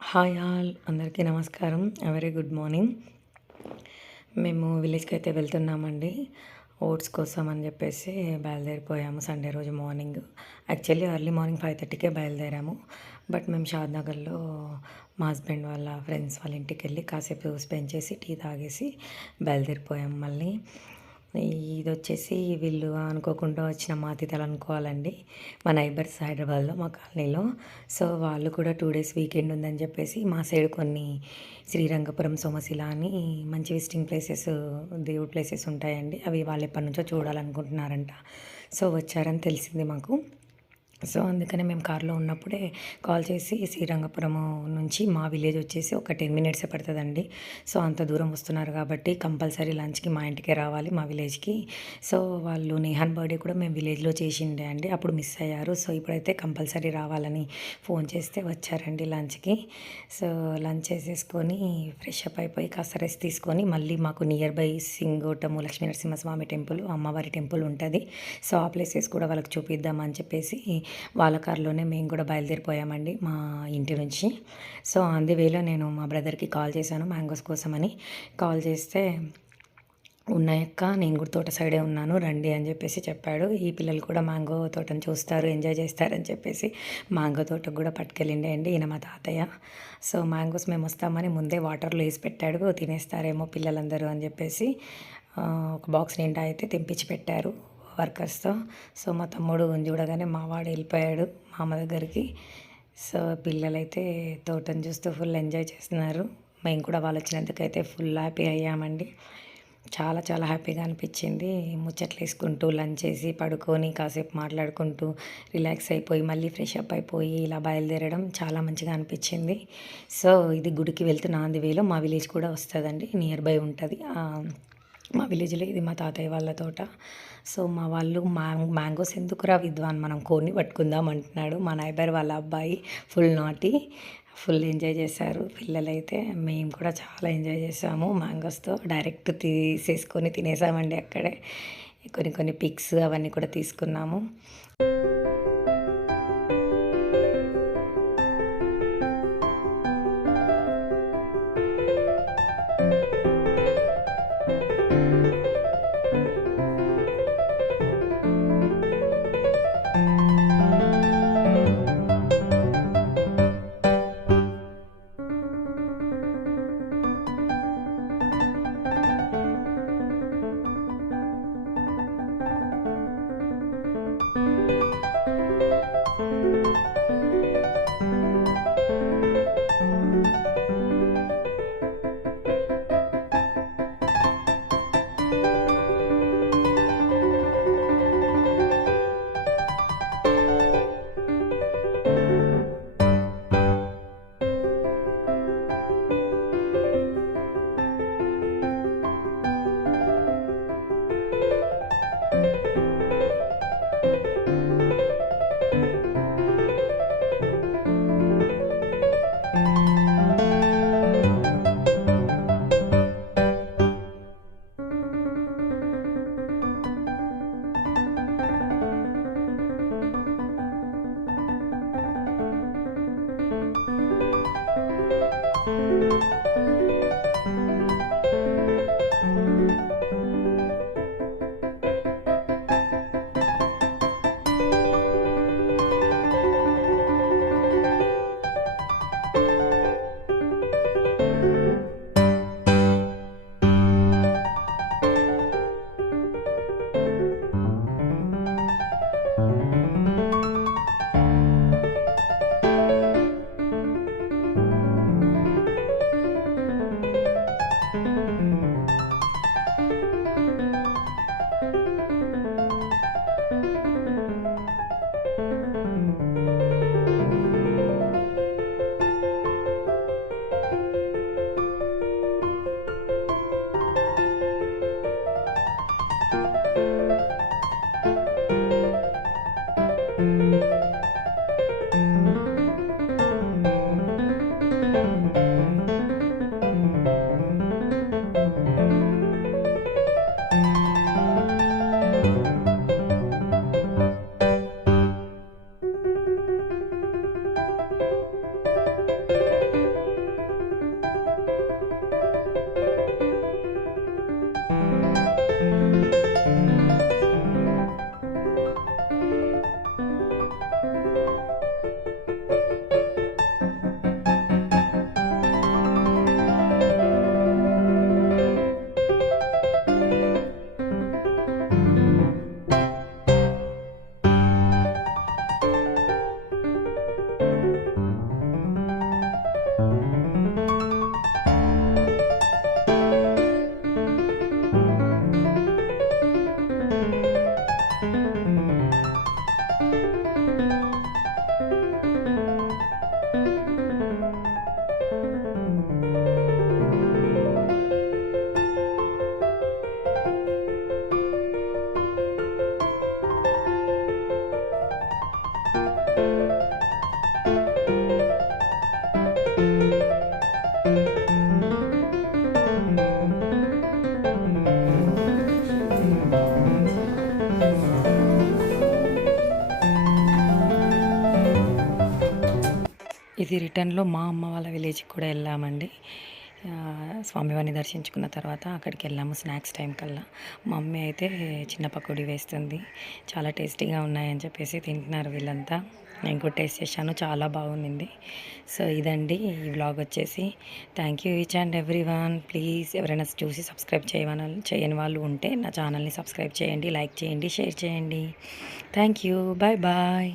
Hi all అందరికీ నమస్కారం. Very good morning. మేము విలేజ్‌కి అయితే వెళ్తున్నామండి. ఓట్స్ కోసం అని చెప్పేసి బయలుదేరిపోయాము సండే రోజు మార్నింగ్. యాక్చువల్లీ ఎర్లీ మార్నింగ్ 5:30కే బయలుదేరాము. బట్ మేము షాద్‌నగర్‌లో మా హస్బెండ్ వాళ్ళ ఫ్రెండ్స్ వాళ్ళ ఇంటికెళ్ళి కాసేపు స్పెండ్ చేసి టీ తాగేసి బయలుదేరిపోయాము మళ్ళీ. ఇదొచ్చేసి వీళ్ళు అనుకోకుండా వచ్చిన మా అతిథులు అనుకోవాలండి. మా నైబర్స్ హైదరాబాద్‌లో మా కాలనీలో. సో, వాళ్ళు కూడా 2 డేస్ వీకెండ్ ఉందని చెప్పేసి మా సైడ్ కొన్ని శ్రీరంగపురం, సోమశిల అని మంచి విజిటింగ్ ప్లేసెస్, దేవుడి ప్లేసెస్ ఉంటాయండి. అవి వాళ్ళు ఎప్పటినుంచో చూడాలనుకుంటున్నారంట. సో, వచ్చారని తెలిసింది మాకు. సో, అందుకనే మేము కార్‌లో ఉన్నప్పుడే కాల్ చేసి శ్రీరంగపురము నుంచి మా విలేజ్ వచ్చేసి ఒక 10 మినిట్సే పడతదండి. సో, అంత దూరం వస్తున్నారు కాబట్టి కంపల్సరీ లంచ్‌కి మా ఇంటికే రావాలి మా విలేజ్‌కి. సో, వాళ్ళు నేహాన్ బర్త్‌డే కూడా మేము విలేజ్‌లో చేసిండే అండి. అప్పుడు మిస్ అయ్యారు. సో, ఇప్పుడైతే కంపల్సరీ రావాలని ఫోన్ చేస్తే వచ్చారండి లంచ్‌కి. సో, లంచ్ చేసేసుకొని ఫ్రెష్ అప్ అయిపోయి కాస్త రెస్ట్ తీసుకొని మళ్ళీ మాకు near by Singotam Lakshmi Narasimhaswamy temple, అమ్మవారి టెంపుల్ ఉంటది. సో, ఆ ప్లేసెస్ కూడా వాళ్ళకి చూపిద్దామని చెప్పేసి వాళ్ళ కార్‌లోనే మేము కూడా బయలుదేరిపోయామండి మా ఇంటి నుంచి. సో, ఆన్ ది వేలో నేను మా బ్రదర్‌కి కాల్ చేశాను మ్యాంగోస్ కోసమని. కాల్ చేస్తే, "ఉన్నాయక్క, నేను కూడా తోట సైడే ఉన్నాను రండి" అని చెప్పేసి చెప్పాడు. ఈ పిల్లలు కూడా మ్యాంగో తోటను చూస్తారు, ఎంజాయ్ చేస్తారని చెప్పేసి మ్యాంగో తోటకు కూడా పట్టుకెళ్ళిండే అండి ఈయన మా తాతయ్య. సో, మ్యాంగోస్ మేమొస్తామని ముందే వాటర్‌లో ఏసి పెట్టాడు. తినేస్తారేమో పిల్లలందరూ అని చెప్పేసి ఒక బాక్స్ నిండా అయితే తెంపించి పెట్టారు వర్కర్స్‌తో. సో, మా తమ్ముడు చూడగానే మా వాడు వెళ్ళిపోయాడు మా అమ్మ దగ్గరికి. సో, పిల్లలైతే తోటను చూస్తూ ఫుల్ ఎంజాయ్ చేస్తున్నారు. మేము కూడా వాళ్ళొచ్చినందుకైతే ఫుల్ హ్యాపీ అయ్యామండి. చాలా చాలా హ్యాపీగా అనిపించింది. ముచ్చట్లేసుకుంటూ లంచ్ చేసి పడుకొని కాసేపు మాట్లాడుకుంటూ రిలాక్స్ అయిపోయి మళ్ళీ ఫ్రెష్ అప్ అయిపోయి ఇలా బయలుదేరడం చాలా మంచిగా అనిపించింది. సో, ఇది గుడికి వెళ్తున్న ఆన్ ది వేలో మా విలేజ్ కూడా వస్తదండి. నియర్ బై ఉంటది. మా విలేజ్‌లో ఇది మా తాతయ్య వాళ్ళ తోట. సో, మా వాళ్ళు మ్యాంగోస్ ఎందుకురా విద్వాన్ మనం కోడిని పట్టుకుందాం అంటున్నాడు. మా నైబర్ వాళ్ళ అబ్బాయి ఫుల్ నాటీ. ఫుల్ ఎంజాయ్ చేశారు పిల్లలైతే. మేము కూడా చాలా ఎంజాయ్ చేసాము మ్యాంగోస్‌తో. డైరెక్ట్ తీసేసుకొని తినేసామండి అక్కడే. కొన్ని కొన్ని పిక్స్ అవన్నీ కూడా తీసుకున్నాము. ఇది రిటర్న్లో మా అమ్మ వాళ్ళ విలేజ్కి కూడా వెళ్ళామండి. స్వామివారిని దర్శించుకున్న తర్వాత అక్కడికి వెళ్ళాము స్నాక్స్ టైం కల్లా. మా మమ్మీ అయితే చిన్న పకోడీ వేస్తుంది. చాలా టేస్టీగా ఉన్నాయని చెప్పేసి తింటున్నారు వీళ్ళంతా. నేను కూడా టేస్ట్ చేశాను, చాలా బాగుంది. సో ఇదండి ఈ వ్లాగ్ వచ్చేసి. Thank you each and every one. Please ఎవరైనా చూసి సబ్స్క్రైబ్ చేయని వాళ్ళు ఉంటే నా ఛానల్ని సబ్స్క్రైబ్ చేయండి, లైక్ చేయండి, షేర్ చేయండి. Thank you. Bye bye.